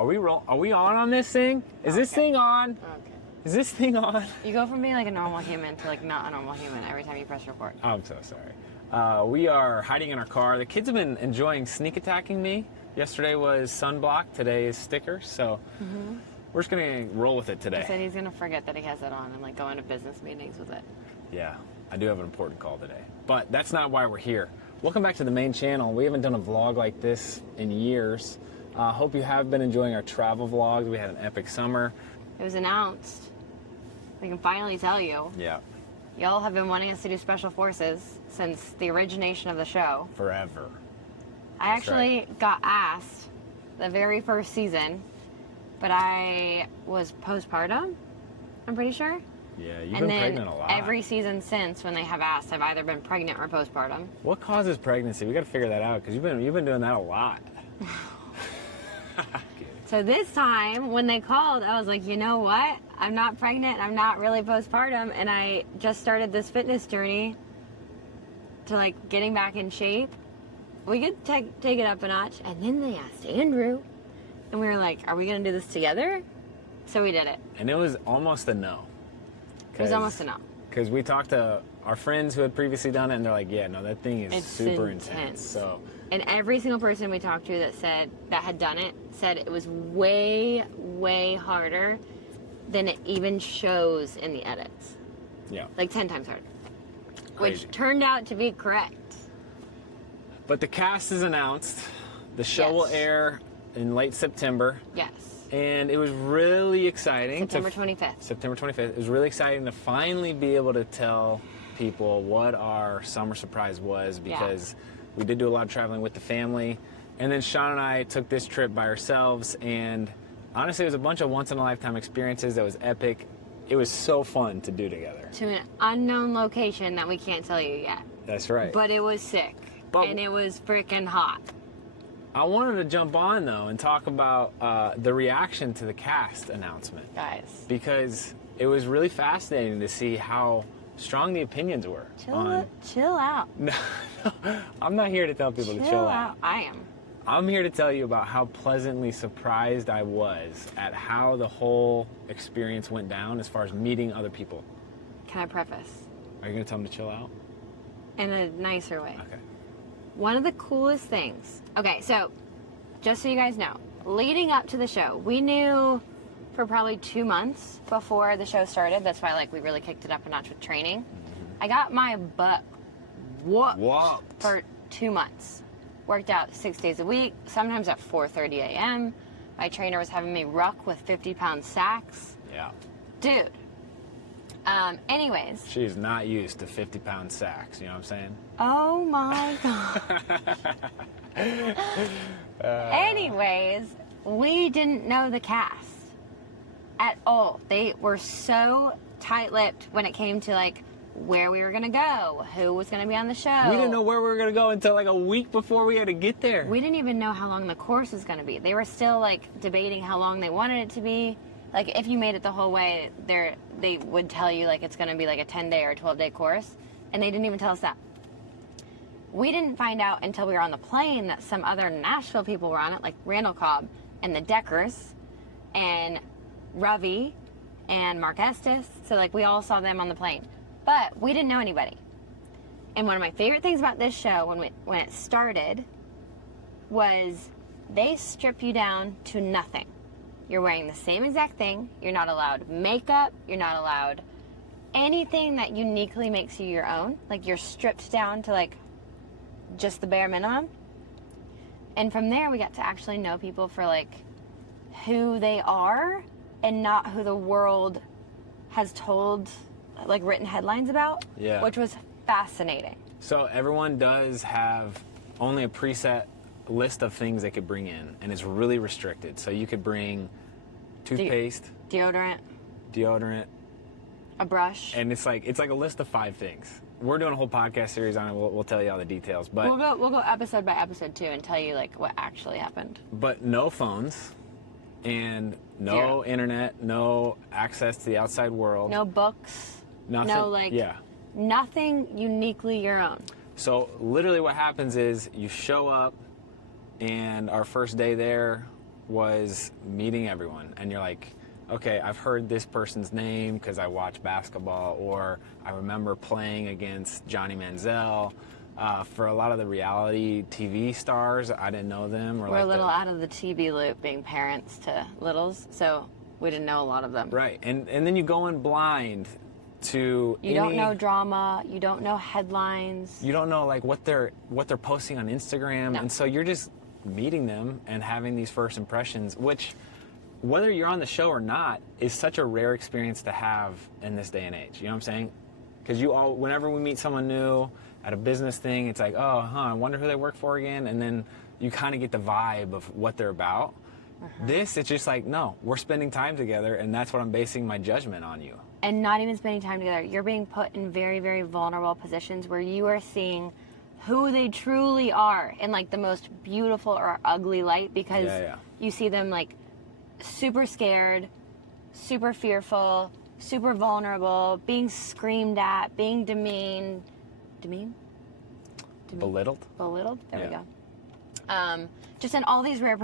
Are we on this thing? Is this thing on? Okay. Is this thing on? You go from being like a normal human to like not a normal human every time you press record. I'm so sorry. We are hiding in our car. The kids have been enjoying sneak attacking me. Yesterday was sunblock. Today is stickers. So we're just going to roll with it today. He said he's going to forget that he has it on and like go into business meetings with it. Yeah, I do have an important call today. But that's not why we're here. Welcome back to the main channel. We haven't done a vlog like this in years. Hope you have been enjoying our travel vlogs. We had an epic summer. It was announced. We can finally tell you. Yeah. Y'all have been wanting us to do Special Forces since the origination of the show. Forever. I actually got asked the very first season, but I was postpartum, I'm pretty sure. Yeah, you've been pregnant a lot. Every season since, when they have asked, I've either been pregnant or postpartum. What causes pregnancy? We got to figure that out because you've been doing that a lot. So this time, when they called, I was like, you know what? I'm not pregnant. I'm not really postpartum, and I just started this fitness journey to like getting back in shape. We could take it up a notch, and then they asked Andrew, and we were like, are we gonna do this together? So we did it. And it was almost a no. It was almost a no. Because we talked to our friends who had previously done it, and they're like, yeah, no, that thing is It's super intense. So, and every single person we talked to that had done it said it was way, way harder than it even shows in the edits. yeah. Like 10 times harder. Crazy. Which turned out to be correct. But the cast is announced. The show Yes. will air in late September. Yes. And it was really exciting. September 25th. September 25th. It was really exciting to finally be able to tell people what our summer surprise was because we did do a lot of traveling with the family. And then Sean and I took this trip by ourselves, and honestly, it was a bunch of once-in-a-lifetime experiences that was epic. It was so fun to do together. To an unknown location that we can't tell you yet. That's right. But it was sick. And it was freaking hot. I wanted to jump on, though, and talk about the reaction to the cast announcement. Guys. Because it was really fascinating to see how strong the opinions were. Chill out. No, I'm not here to tell people to chill out. I am. I'm here to tell you about how pleasantly surprised I was at how the whole experience went down as far as meeting other people. Can I preface? Are you going to tell them to chill out? In a nicer way. Okay. One of the coolest things. Okay, so just so you guys know, leading up to the show, we knew for probably 2 months before the show started. That's why like we really kicked it up a notch with training. I got my butt whooped for 2 months. Worked out 6 days a week, sometimes at 4:30 a.m. My trainer was having me ruck with 50-pound sacks. Yeah. Dude. Anyways. She's not used to 50-pound sacks, you know what I'm saying? Oh my God. Anyways, we didn't know the cast at all. They were so tight-lipped when it came to like where we were gonna go, who was gonna be on the show. We didn't know where we were gonna go until like a week before we had to get there. We didn't even know how long the course was gonna be. They were still like debating how long they wanted it to be. Like if you made it the whole way, they would tell you like it's gonna be like a 10-day or 12-day course, and they didn't even tell us that. We didn't find out until we were on the plane that some other Nashville people were on it, like Randall Cobb and the Deckers and Ravi and Mark Estes. So like we all saw them on the plane. But we didn't know anybody. And one of my favorite things about this show when it started was they strip you down to nothing. You're wearing the same exact thing. You're not allowed makeup. You're not allowed anything that uniquely makes you your own. Like you're stripped down to like just the bare minimum. And from there we got to actually know people for like who they are and not who the world has told like written headlines about, which was fascinating. So everyone does have only a preset list of things they could bring in, and it's really restricted. So you could bring toothpaste, deodorant, a brush, and it's like a list of 5 things. We're doing a whole podcast series on it. We'll tell you all the details, but we'll go episode by episode too and tell you like what actually happened. But no phones. And no internet, no access to the outside world. No books. Nothing. No, like, nothing uniquely your own. So literally what happens is you show up, and our first day there, was meeting everyone, and you're like, okay, I've heard this person's name because I watch basketball, or I remember playing against Johnny Manziel. For a lot of the reality TV stars, I didn't know them. We're a little out of the TV loop being parents to littles, so we didn't know a lot of them. Right, and then you go in blind to you don't know drama, you don't know headlines, you don't know like what they're posting on Instagram, and so you're just meeting them and having these first impressions, which, whether you're on the show or not, is such a rare experience to have in this day and age. You know what I'm saying? Because whenever we meet someone new at a business thing, it's like, oh, I wonder who they work for again, and then you kind of get the vibe of what they're about. This, it's just like, no, we're spending time together, and that's what I'm basing my judgment on you. And not even spending time together. You're being put in very, very vulnerable positions where you are seeing who they truly are in like the most beautiful or ugly light, because you see them like super scared, super fearful, super vulnerable, being screamed at, being demeaned. Belittled? There we go. Just in all these rare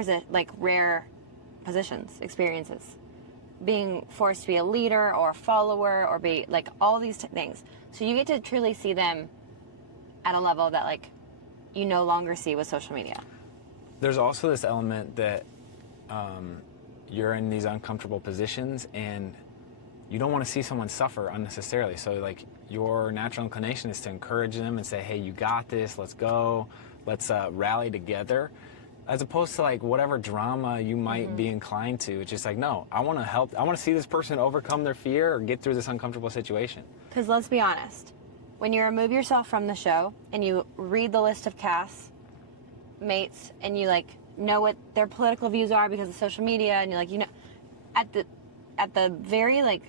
positions, experiences. Being forced to be a leader or a follower, or be like all these things. So you get to truly see them at a level that like you no longer see with social media. There's also this element that you're in these uncomfortable positions and you don't want to see someone suffer unnecessarily. So like your natural inclination is to encourage them and say, hey, you got this, let's go, let's rally together. As opposed to like whatever drama you might be inclined to. It's just like, no, I want to help. I want to see this person overcome their fear or get through this uncomfortable situation. Because let's be honest, when you remove yourself from the show and you read the list of cast mates and you like know what their political views are because of social media, and you're like, you know, at the very like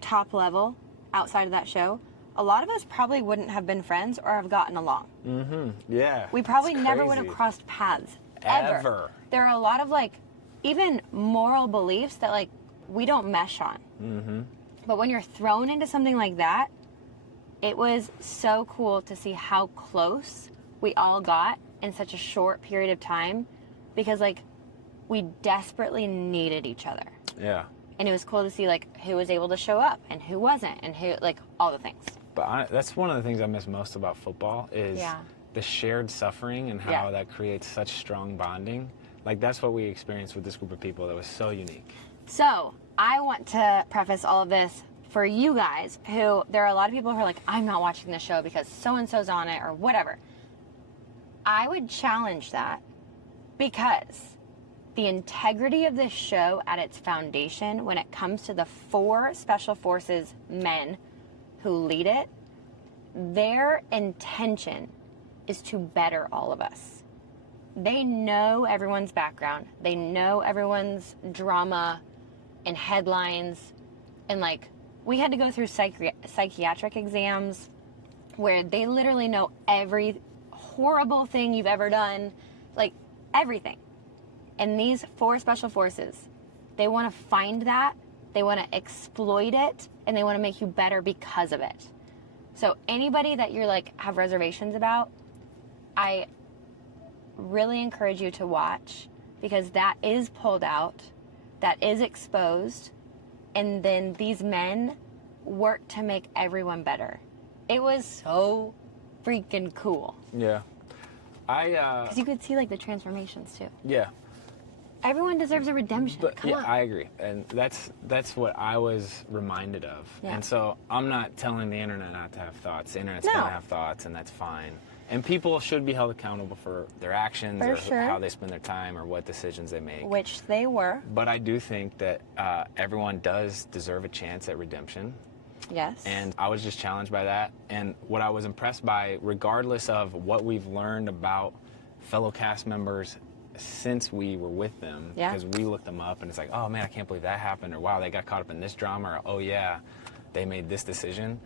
top level outside of that show, a lot of us probably wouldn't have been friends or have gotten along. Yeah. We probably never would have crossed paths. Ever. There are a lot of like even moral beliefs that like we don't mesh on. But when you're thrown into something like that, it was so cool to see how close we all got in such a short period of time, because like we desperately needed each other. Yeah. And it was cool to see like who was able to show up and who wasn't, and who, like, all the things. But that's one of the things I miss most about football is the shared suffering and how that creates such strong bonding. Like, that's what we experienced with this group of people that was so unique. So, I want to preface all of this for you guys who, there are a lot of people who are like, I'm not watching this show because so-and-so's on it or whatever. I would challenge that, because the integrity of this show at its foundation, when it comes to the 4 Special Forces men who lead it, their intention is to better all of us. They know everyone's background. They know everyone's drama and headlines. And like, we had to go through psychiatric exams where they literally know every horrible thing you've ever done, like everything. And these 4 Special Forces, they want to find that, they want to exploit it, and they want to make you better because of it. So anybody that you're like have reservations about, I really encourage you to watch, because that is pulled out, that is exposed, and then these men work to make everyone better. It was so freaking cool. Yeah. Because you could see like the transformations too. Yeah. Everyone deserves a redemption. But, Come on. I agree, and that's what I was reminded of. Yeah. And so I'm not telling the internet not to have thoughts. The internet's gonna have thoughts, and that's fine. And people should be held accountable for their actions, how they spend their time, or what decisions they make. Which they were. But I do think that everyone does deserve a chance at redemption. Yes. And I was just challenged by that. And what I was impressed by, regardless of what we've learned about fellow cast members since we were with them, because we looked them up and it's like, oh man, I can't believe that happened, or wow, they got caught up in this drama, or oh yeah, they made this decision,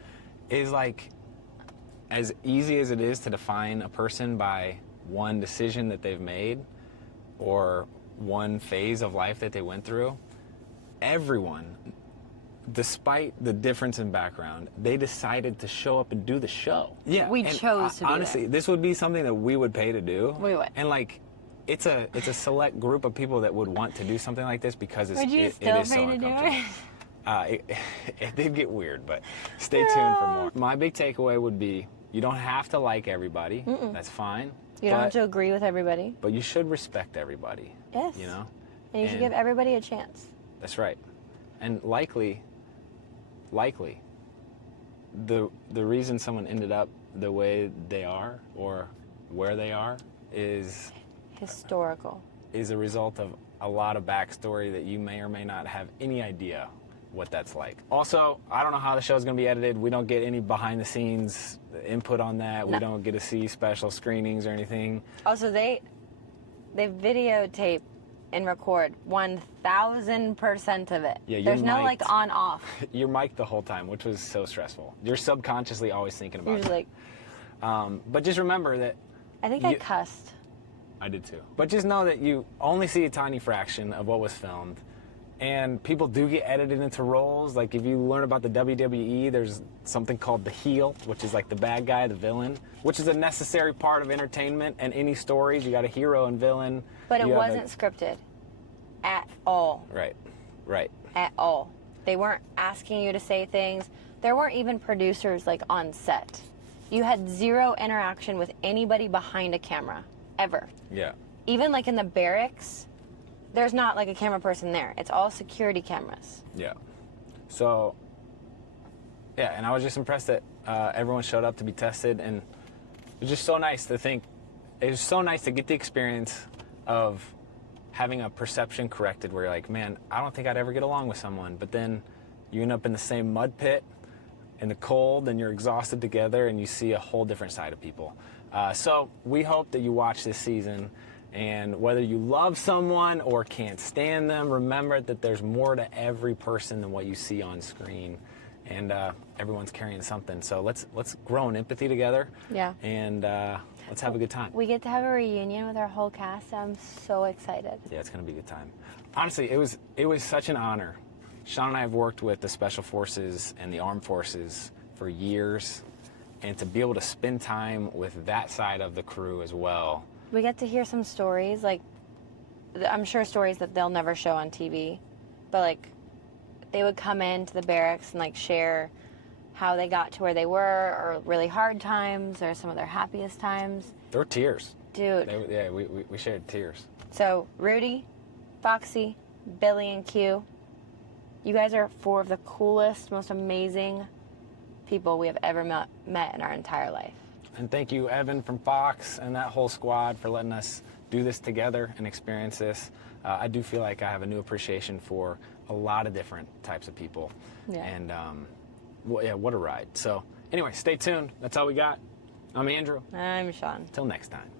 is like, as easy as it is to define a person by one decision that they've made or one phase of life that they went through, everyone, despite the difference in background, they decided to show up and do the show. Yeah, we chose to do honestly, it. This would be something that we would pay to do. We would. And like, it's a select group of people that would want to do something like this because Would you it still is so pay to do uncomfortable. It did get weird, but stay tuned for more. My big takeaway would be you don't have to like everybody. That's fine. You don't have to agree with everybody. But you should respect everybody. Yes. You know? And you should give everybody a chance. That's right. And likely, the reason someone ended up the way they are or where they are is historical. Is a result of a lot of backstory that you may or may not have any idea what that's like. Also, I don't know how the show's going to be edited. We don't get any behind the scenes input on that. No. We don't get to see special screenings or anything. Also, they videotape and record 1,000% of it. Yeah, there's no like on off. You're mic'd the whole time, which was so stressful. You're subconsciously always thinking about it. Like, but just remember that I think I cussed. I did too. But just know that you only see a tiny fraction of what was filmed. And people do get edited into roles. Like if you learn about the WWE, there's something called the heel, which is like the bad guy, the villain, which is a necessary part of entertainment and any stories. You got a hero and villain. But it wasn't scripted at all. Right. At all. They weren't asking you to say things. There weren't even producers like on set. You had zero interaction with anybody behind a camera, ever. Yeah. Even like in the barracks, there's not like a camera person there. It's all security cameras. Yeah. So, yeah, and I was just impressed that everyone showed up to be tested, and it was just so nice to think, it was so nice to get the experience of having a perception corrected where you're like, man, I don't think I'd ever get along with someone, but then you end up in the same mud pit in the cold and you're exhausted together and you see a whole different side of people. So we hope that you watch this season, and whether you love someone or can't stand them, remember that there's more to every person than what you see on screen, and everyone's carrying something. So let's grow in empathy together. Yeah. And let's have a good time. We get to have a reunion with our whole cast. I'm so excited. Yeah, it's gonna be a good time. Honestly, it was such an honor. Sean and I have worked with the Special Forces and the Armed Forces for years, and to be able to spend time with that side of the crew as well. We get to hear some stories, like, I'm sure stories that they'll never show on TV, but like, they would come into the barracks and like share how they got to where they were, or really hard times, or some of their happiest times. There were tears. Dude. We shared tears. So, Rudy, Foxy, Billy, and Q, you guys are four of the coolest, most amazing people we have ever met in our entire life. And thank you, Evan from Fox and that whole squad, for letting us do this together and experience this. I do feel like I have a new appreciation for a lot of different types of people. Yeah. And what a ride. So anyway, stay tuned. That's all we got. I'm Andrew. I'm Sean. Till next time.